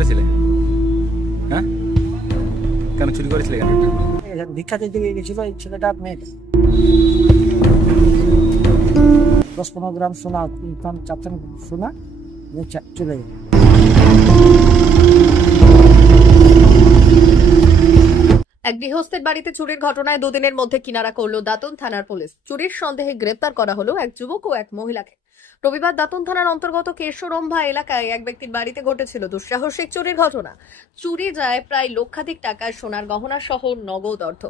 করেছিলে? হ্যাঁ, কেন চুরি করেছিলে? কেন? ভিক্ষা দিতে গেছিল এই ছেলেটা, মেয়ে 10-15 গ্রাম সোনা, চাচ্ছেন সোনা চলে গেল। এক গৃহস্থের বাড়িতে চুরির ঘটনায় দুদিনের মধ্যে কিনারা করল দাঁতন থানার পুলিশ। চুরির সন্দেহে গ্রেপ্তার করা হলো এক যুবক ও এক মহিলাকে। রবিবার দাঁতন থানার অন্তর্গত কেশরম্ভা এলাকায় এক ব্যক্তির বাড়িতে ঘটেছিল দুঃসাহসিক চুরির ঘটনা। চুরি যায় প্রায় লক্ষাধিক টাকার সোনার গহনা সহ নগদ অর্থ।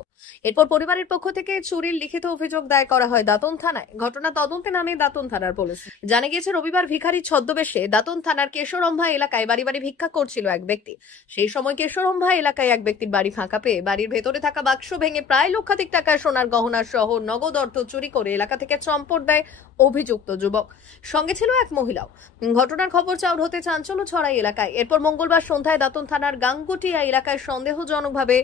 এরপর পরিবারের পক্ষ থেকে চুরির লিখিত অভিযোগ দায়ের করা হয় দাঁতন থানায়। ঘটনা তদন্তে নামে দাঁতন থানার পুলিশ। জানা গিয়েছে রবিবার ভিখারি ছদ্মবেশে দাঁতন থানার কেশরম্ভা এলাকায় বাড়ি বাড়ি ভিক্ষা করছিল এক ব্যক্তি। সেই সময় কেশরম্ভা এলাকায় এক ব্যক্তির বাড়ি ফাঁকা পেয়ে বাড়ির ভেতরে থাকা বাক্স ভেঙে প্রায় লক্ষাধিক টাকার সোনার গহনা সহ নগদ অর্থ চুরি করে এলাকা থেকে চম্পট দেয় অভিযুক্ত যুবক। সঙ্গে ছিল এক মহিলাও। ঘটনার খবর চাউর হতে চাঞ্চল্য ছড়ায় এলাকায়। এরপর মঙ্গলবার সন্ধ্যায় দাঁতন থানার গাঙ্গুটিয়া এলাকায় সন্দেহজনকভাবে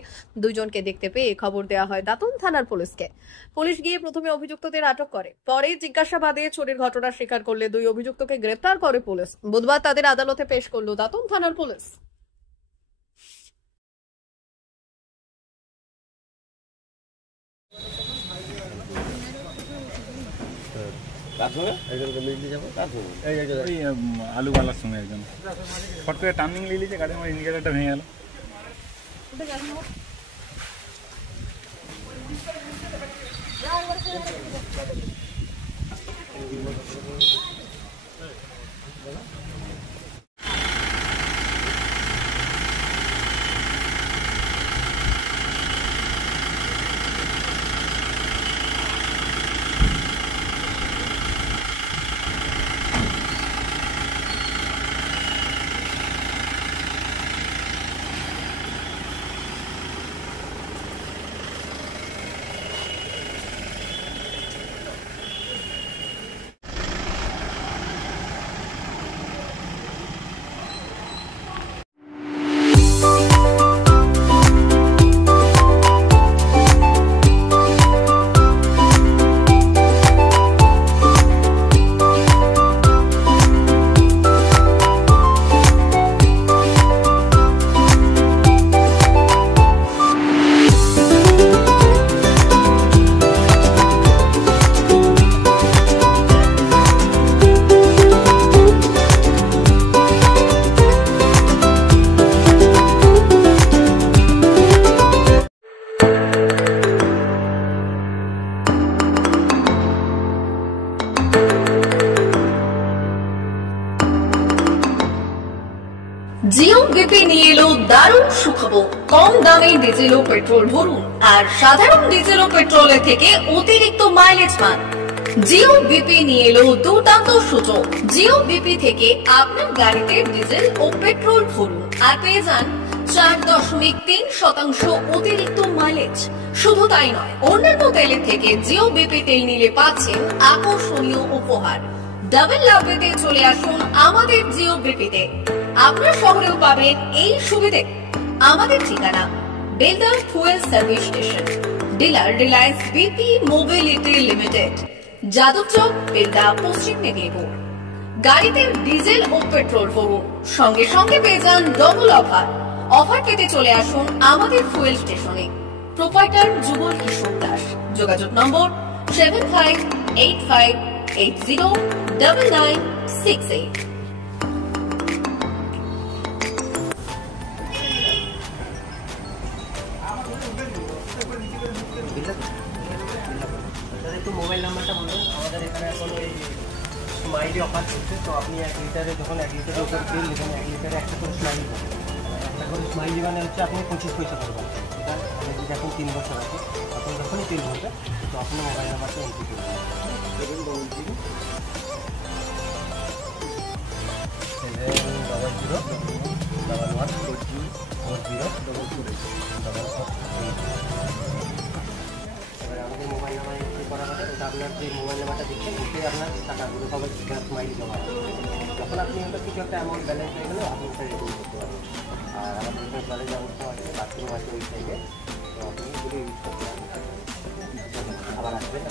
দুইজনকে দেখতে পেয়ে খবর দেওয়া হয় দাঁতন থানার পুলিশকে। পুলিশ গিয়ে প্রথমে অভিযুক্তদের আটক করে, পরে জিজ্ঞাসাবাদে চুরির ঘটনা স্বীকার করলে দুই অভিযুক্তকে গ্রেপ্তার করে পুলিশ। বুধবার তাদের আদালতে পেশ করল দাঁতন থানার পুলিশ। আলুওয়ালার সঙ্গে একজন ফট করে টার্নিং নিয়ে নিয়েছে, গাড়ি আমার ইন্ডিকেটারটা ভেঙে গেল। জিও বিপি নিয়ে এলো দারুণ সুখবর। কম দামে ডিজেল ও পেট্রোল ভরুন আর সাধারণ ডিজেল ও পেট্রোলের থেকে অতিরিক্ত মাইলেজ পান। জিও বিপি নিয়ে এলো দুর্দান্ত সুযোগ। জিও বিপি থেকে আপনার গাড়িতে ডিজেল ও পেট্রোল ভরুন আর পেয়ে যান 4.3% অতিরিক্ত মাইলেজ। শুধু তাই নয়, অন্যান্য তেলের থেকে জিও বিপি তেল নিলে পাচ্ছেন আকর্ষণীয় উপহার। ডাবল লাভ পেতে চলে আসুন আমাদের জিও বিপিতে। আপনার শহরেও পাবেন এই সুবিধে। আমাদের ঠিকানা Belda fuel service station, dealer Reliance BP mobility limited, Jadabchak, Belda, পশ্চিম মেদিনীপুর। গাড়িতে ডিজেল ও পেট্রোল ভরুন, সঙ্গে সঙ্গে পেয়ে যান ডবল অফার। অফার পেতে চলে আসুন আমাদের ফুয়েল স্টেশনে। প্রোপাইটার যুগল কিশোর দাস। যোগাযোগ নম্বর 7585809968। একটু মোবাইল নাম্বারটা বলুন। আমাদের এখানে এখন ওই স্মাইলি অফার চলছে, তো আপনি 1 লিটারে যখন 1 লিটারের উপর তেল নেবেন, 1 লিটারে একটা করে স্মাইলি পাবেন। একটা করে স্মাইলি মানে হচ্ছে আপনি 25 পয়সা পাবেন। এটা যদি এখন 3 বছর আছে, আপনি যখনই তেল ভরবেন তো আপনার মোবাইল নাম্বারটা এন্ট্রি করবেন। 71140114044। আমাদের মোবাইল নাম্বার এন্ট্রি করা হবে। ওটা আপনার যে মোবাইল নাম্বারটা দিচ্ছেন ওটাই আপনার টাকাগুলো সবাই স্মাইলি জমা হবে। যখন আপনি ওটা কিছু একটা অ্যামাউন্ট ব্যালেন্স হয়ে গেলে আপনি ওটা রিডিম করতে পারবেন। আর আমাদের এখানে জলের ব্যবস্থা আছে, বাথরুম আছে ওই সাইডে, তো আপনি যদি ইউজ করতে পারেন আবার আসবেন।